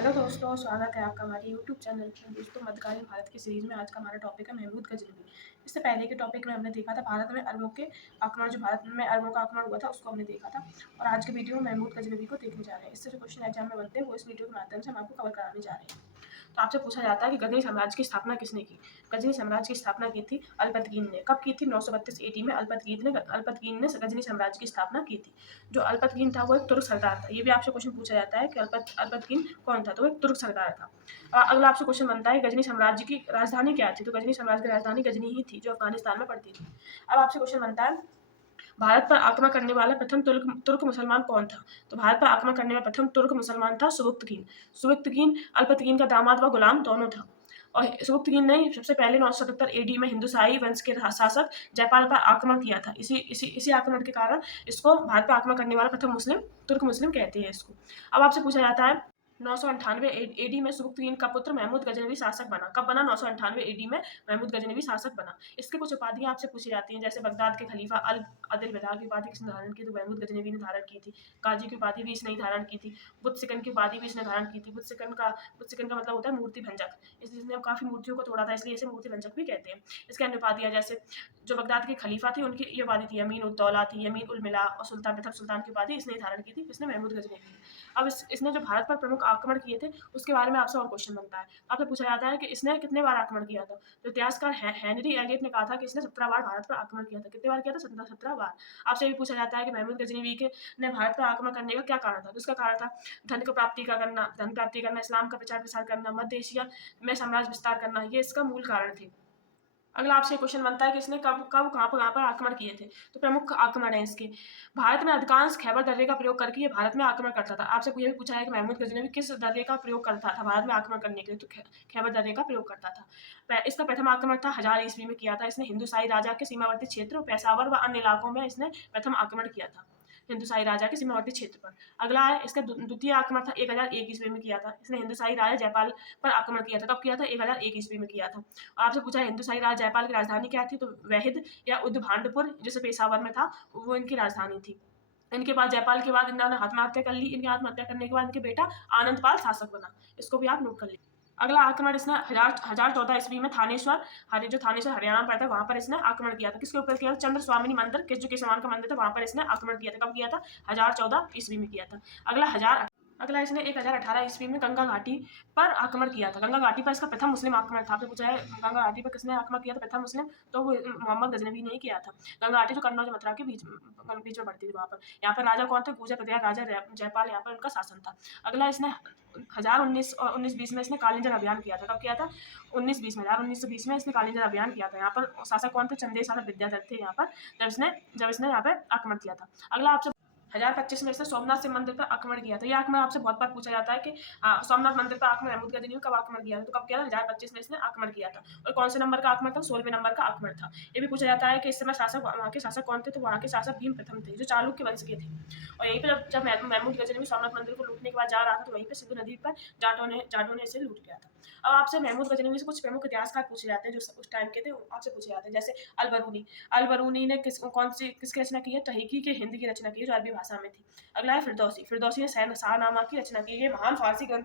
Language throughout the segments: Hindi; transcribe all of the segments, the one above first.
हेलो दोस्तों, स्वागत है आपका हमारे यूट्यूब चैनल में। दोस्तों, मध्यकालीन भारत की सीरीज़ में आज का हमारा टॉपिक है महमूद गजनवी। इससे पहले के टॉपिक में हमने देखा था भारत में अरबों के आक्रमण, जो भारत में अरबों का आक्रमण हुआ था उसको हमने देखा था। और आज के वीडियो में महमूद गजनवी को देखने जा रहे हैं। इससे जो क्वेश्चन एग्जाम में बनते हैं वो इस वीडियो के माध्यम से हम आपको कवर कराने जा रहे हैं। तो आपसे पूछा जाता है कि गजनी साम्राज्य की स्थापना किसने की। गजनी साम्राज्य की स्थापना की थी अल्पतकीन ने। कब की थी? 932 AD में अल्पतकीन ने गजनी साम्राज्य की स्थापना की थी। जो अल्पतकीन था वो एक तुर्क सरदार था। ये भी आपसे क्वेश्चन पूछा जाता है कि अल्पतकीन कौन था, तो वो एक तुर्क सरदार था। अगला आपसे क्वेश्चन बनता है गजनी साम्राज्य की राजधानी क्या थी। तो गजनी साम्राज्य की राजधानी गजनी ही थी, जो अफगानिस्तान में पड़ती थी। अब आपसे क्वेश्चन बनता है भारत पर आक्रमण करने वाला प्रथम तुर्क मुसलमान कौन था। तो भारत पर आक्रमण करने वाला प्रथम तुर्क मुसलमान था सुबुक्तकीन। सुबुक्तकीन अल्पतकीन का दामाद व गुलाम दोनों था। और सुबुक्तकीन ने सबसे पहले 977 AD में हिंदुसाई वंश के शासक जयपाल पर आक्रमण किया था। इसी आक्रमण के कारण इसको भारत पर आक्रमण करने वाला प्रथम तुर्क मुस्लिम कहते हैं इसको। अब आपसे पूछा जाता है 998 AD में सुबुक्तकीन का पुत्र महमूद गजनवी शासक बना। कब बना? 998 AD में महमूद गजनवी शासक बना। इसके कुछ उपाधियां आपसे पूछी जाती हैं, जैसे बगदाद के खलीफा अल अदिल बदा की उपाधि किसने धारण की? तो महमूद गजनवी ने धारण की थी। काजी की उपाधि भी इसने धारण की थी। बुद्ध सिकन की उपाधि भी इसने धारण की थी। बुद्ध सिकन का मतलब होता है मूर्ति भंजक। इसने काफी मूर्तियों को तोड़ा था, इसलिए इसे मूर्ति भंजक भी कहते हैं। इसके अन्य उपाधियां जैसे जो बगदाद के खलीफा थे उनकी ये उपाधि थी यमीन उद दौला थी, यमीन उल मिला, और सुल्तान प्रथम सुल्तान की उपाधि इसने धारण की थी, इसने महमूद गजनवी। अब इसने जो भारत पर प्रमुख आक्रमण किए थे उसके बारे में आपसे और क्वेश्चन बनता है। आपसे पूछा जाता है कि इसने कितने बार आक्रमण किया था। तो इतिहासकार हेनरी एलियट ने कहा था कि इसने 17 बार भारत पर आक्रमण किया था। कितने बार किया था? 17 बार। आपसे भी पूछा जाता है कि महमूद गजनवी के ने भारत पर आक्रमण करने का क्या कारण था। तो इसका कारण था धन प्राप्ति करना, इस्लाम का प्रचार प्रसार करना, मध्य एशिया में साम्राज्य विस्तार करना, ये इसका मूल कारण थे। अगला आपसे क्वेश्चन बनता है कि इसने कब कब कहाँ पर आक्रमण किए थे। तो प्रमुख आक्रमण है इसके भारत में अधिकांश खैबर दर्रे का प्रयोग करके ये भारत में आक्रमण करता था। आपसे ये भी पूछा है कि महमूद गजनवी किस दर्रे का प्रयोग करता था भारत में आक्रमण करने के लिए। तो खैबर दर्रे का प्रयोग करता था। इसका प्रथम आक्रमण था 1000 ईस्वी में किया था। इसने हिंदुसाई राजा के सीमावर्ती क्षेत्र पेशावर व अन्य इलाकों में इसने प्रथम आक्रमण किया था, हिंदुसाई राजा के सीमावर्ती क्षेत्र पर। अगला है इसका द्वितीय आक्रमण था 1001 ईस्वी में किया था। इसने हिंदुसाई राजा जयपाल पर आक्रमण किया था। कब किया था? 1001 ईस्वी में किया था। और आपसे पूछा है हिंदुसाई राजा जयपाल की राजधानी क्या थी। तो वहद या उद्भांडपुर, जैसे पेशावर में था, वो इनकी राजधानी थी। इनके बाद जयपाल के बाद इन्होंने आत्महत्या कर ली। इनकी आत्महत्या करने के बाद इनके बेटा आनंदपाल शासक बना। इसको भी आप नोट कर लीजिए। अगला आक्रमण इसने 1014 ईस्वी में थानेश्वर हरियाणा में पड़ता है, वहां पर इसने आक्रमण किया था। किसके ऊपर किया था? चंद्र स्वामिनी मंदिर, जो केसवान का मंदिर था, वहां पर इसने आक्रमण किया था। कब किया था? 1014 ईस्वी में किया था। अगला इसने 1018 ईस्वी में गंगा घाटी पर आक्रमण किया था। गंगा घाटी पर इसका प्रथम मुस्लिम आक्रमण था। आपसे पूछा है गंगा घाटी पर किसने आक्रमण किया था प्रथम मुस्लिम, तो वो मोहम्मद गजनवी ने ही किया था। गंगा घाटी जो कन्नौज मथुरा के बीच में पड़ती थी, वहां पर। यहाँ पर राजा कौन थे? पूजा प्रतिहार राजा जयपाल, यहाँ पर उनका शासन था। अगला इसने 1019 और 1920 में इसने कालिंजर अभियान किया था। कब किया था? 1920 में इसने कालिंजर अभियान किया था। यहाँ पर शासक कौन थे? चंदेल शासक विद्याधर थे यहाँ पर, जब इसने यहाँ पर आक्रमण किया था। अगला आपसे 1025 में इसने सोमनाथ शिव मंदिर पर आक्रमण किया था। यह आक्रमण आपसे बहुत बार पूछा जाता है कि सोमनाथ मंदिर पर आक्रमण महमूद गजनवी ने कब आक्रमण किया था। तो कब किया था? 1025 में इसने आक्रमण किया था। और कौन से नंबर का आक्रमण था? 16वें नंबर का आक्रमण था। ये भी पूछा जाता है कि इस समय वहाँ के शासक कौन थे। तो वहाँ के शासक भीम प्रथम थे, जो चालुक्य वंश के थे। और यहीं पर जब महमूद गजनवी सोमनाथ मंदिर को लूटने के बाद जा रहा था, तो वहीं पर सिंधु नदी पर जाटों ने इसे लूट लिया था। अब आपसे महमूद गजनवी से कुछ प्रमुख इतिहासकार पूछे जाते हैं जो उस टाइम के थे, आपसे पूछे जाते हैं। जैसे अल बरूनी ने किसकी रचना की है? तहरीकी के हिंद की रचना की है, जो अरबी भाषा में थी। अगला है फिरदौसी ने शाहनामा की रचना की। ये महान फारसी ग्रंथ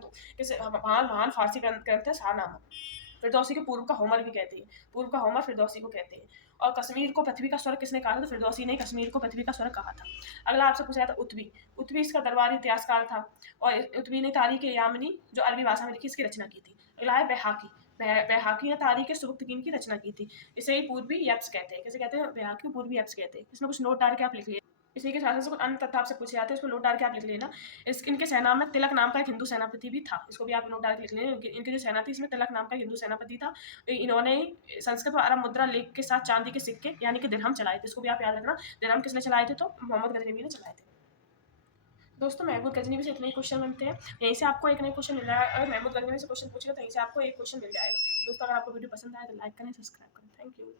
है शाहनामा। फिरदौसी के पूर्व का होमर भी कहते हैं। पूर्व का होमर फिरदौसी को कहते हैं। और कश्मीर को पृथ्वी का स्वर्ग किसने कहा था? तो फिरदौसी ने कश्मीर को पृथ्वी का स्वर्ग कहा था। अगला आपसे पूछा जाता है उत्वी इसका दरबारी इतिहासकार था। और उत्वी ने तारीख यामिनी, जो अरबी भाषा में लिखी, इसकी रचना की थी। अगला है बैहाकी ने तारीख सुबुक्तकीन की रचना की थी। इसे ही पूर्वी यब्स कहते हैं। किसे कहते हैं? बैहाकी पूर्वी यब्स कहते हैं। इसमें कुछ नोट डाल के आप लिख लिए। इसी के साथ से कुछ अन्य तथ्य आपसे पूछे जाते हैं, इसको नोट डाल के आप लिख लेना। इनके सेना में तिलक नाम का एक हिंदू सेनापति भी था। इसको भी आप नोट डाल के लिख लेना। इनकी जो सेना थी, इसमें तिलक नाम का हिंदू सेनापति था। इन्होंने संस्कृत और अरब मुद्रा लेख के साथ चांदी के सिक्के यानी कि दिरहम चलाए थे। इसको भी आप याद रखना। दिरहम किसने चलाए थे? तो मोहम्मद गजनवी ने चलाए थे। दोस्तों, महमूद गजनवी से इतने ही क्वेश्चन बनते हैं। यहीं से आपको एक नए क्वेश्चन मिल रहा है। अगर महमूद गजनवी से क्वेश्चन पूछेगा तो यहीं से आपको एक क्वेश्चन मिल जाएगा। दोस्तों, अगर आपको वीडियो पसंद आए तो लाइक करें, सब्सक्राइब करें। Thank you.